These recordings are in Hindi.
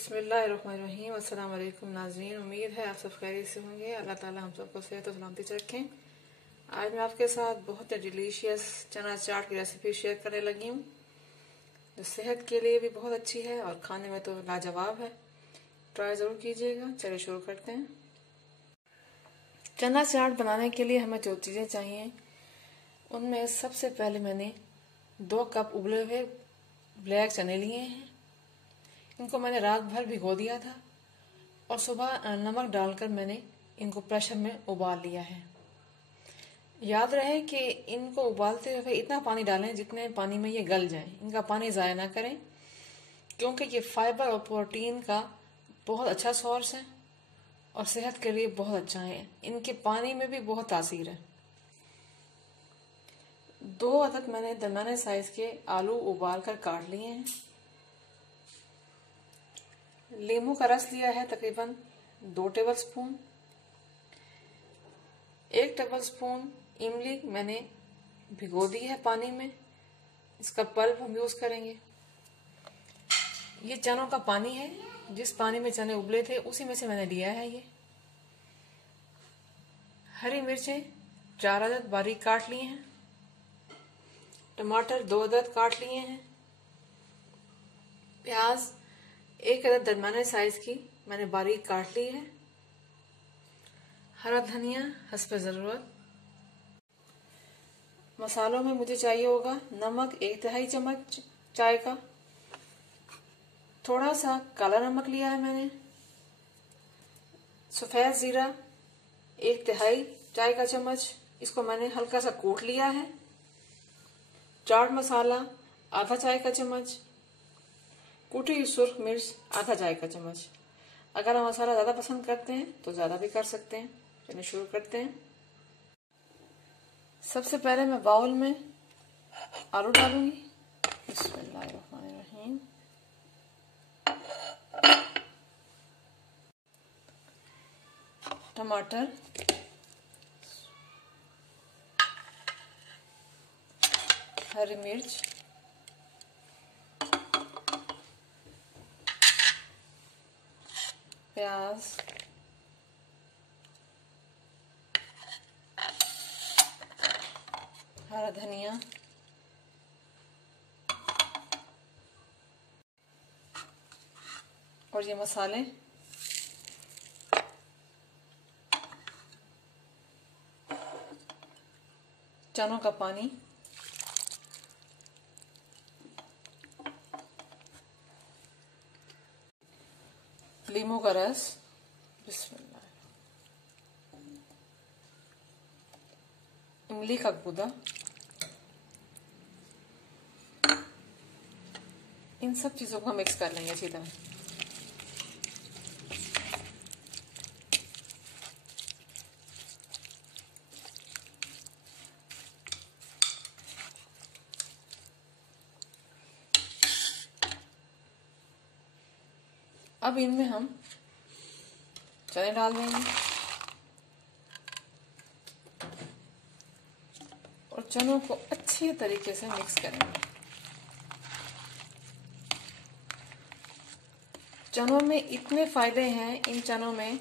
बिस्मिल्लाहिर्रहमानिर्रहीम। अस्सलाम वालेकुम नाज़रीन, उम्मीद है आप सब खैरियत से होंगे। अल्लाह ताला हम सबको सेहत और सलामती से रखें। आज मैं आपके साथ बहुत डिलीशियस चना चाट की रेसिपी शेयर करने लगी हूँ, जो सेहत के लिए भी बहुत अच्छी है और खाने में तो लाजवाब है। ट्राई ज़रूर कीजिएगा। चलिए शुरू करते हैं। चना चाट बनाने के लिए हमें जो चीज़ें चाहिए, उनमें सबसे पहले मैंने 2 कप उबले हुए ब्लैक चने लिए हैं। इनको मैंने रात भर भिगो दिया था और सुबह नमक डालकर मैंने इनको प्रेशर में उबाल लिया है। याद रहे कि इनको उबालते हुए इतना पानी डालें जितने पानी में ये गल जाएं। इनका पानी ज़ाया ना करें, क्योंकि ये फाइबर और प्रोटीन का बहुत अच्छा सोर्स है और सेहत के लिए बहुत अच्छा है। इनके पानी में भी बहुत तासीर है। 2 अदद मैंने दरमियाने साइज के आलू उबाल कर काट लिए हैं। लीमू का रस लिया है तकरीबन 2 टेबलस्पून। 1 टेबलस्पून इमली मैंने भिगो दी है पानी में, इसका पल्प हम यूज करेंगे। ये चनों का पानी है, जिस पानी में चने उबले थे उसी में से मैंने लिया है ये। हरी मिर्चें 4 अदद बारीक काट लिए हैं। टमाटर 2 अदद काट लिए हैं। प्याज 1 अदद दरमियाने साइज की मैंने बारीक काट ली है। हरा धनिया हस्ब ज़रूरत। मसालों में मुझे चाहिए होगा नमक 1 तिहाई चम्मच चाय का, थोड़ा सा काला नमक लिया है मैंने। सफ़ेद ज़ीरा 1 तिहाई चाय का चम्मच, इसको मैंने हल्का सा कूट लिया है। चाट मसाला आधा चाय का चम्मच। कूटी हुई सुर्ख मिर्च आधा चाय का चम्मच। अगर आप मसाला ज़्यादा पसंद करते हैं तो ज़्यादा भी कर सकते हैं। चलिए शुरू करते हैं। सबसे पहले मैं बाउल में आलू डालूंगी। बिस्मिल्लाहिर्रहमानिर्रहीम। टमाटर, हरी मिर्च, प्याज, हरा धनिया, और ये मसाले। चनों का पानी, लीमू का रस, बिस्मिल्लाह, इमली का गूदा। इन सब चीजों को मिक्स कर लेंगे अच्छी तरह। अब इनमें हम चने डाल देंगे और चनों को अच्छी तरीके से मिक्स करेंगे। चनों में इतने फायदे हैं, इन चनों में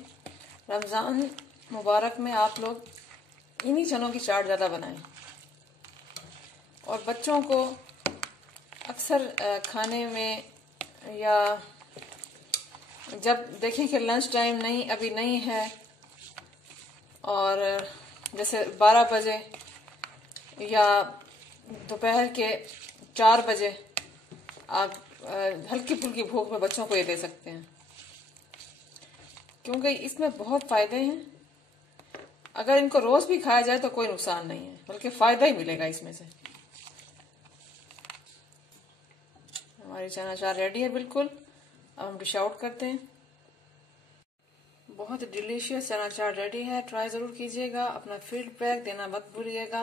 रमज़ान मुबारक में आप लोग इन्हीं चनों की चाट ज़्यादा बनाएं। और बच्चों को अक्सर खाने में, या जब देखें कि लंच टाइम अभी नहीं है और जैसे 12 बजे या दोपहर के 4 बजे आप हल्की फुल्की भूख में बच्चों को ये दे सकते हैं, क्योंकि इसमें बहुत फायदे हैं। अगर इनको रोज भी खाया जाए तो कोई नुकसान नहीं है, बल्कि फायदा ही मिलेगा इसमें से। हमारी चना चाट रेडी है बिल्कुल। अब हम डिश आउट करते हैं। बहुत डिलीशियस चना चाट रेडी है। ट्राई ज़रूर कीजिएगा। अपना फीडबैक देना मत भूलिएगा।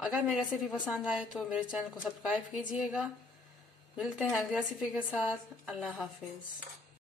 अगर मेरी रेसिपी पसंद आए तो मेरे चैनल को सब्सक्राइब कीजिएगा। मिलते हैं अगली रेसिपी के साथ। अल्लाह हाफिज।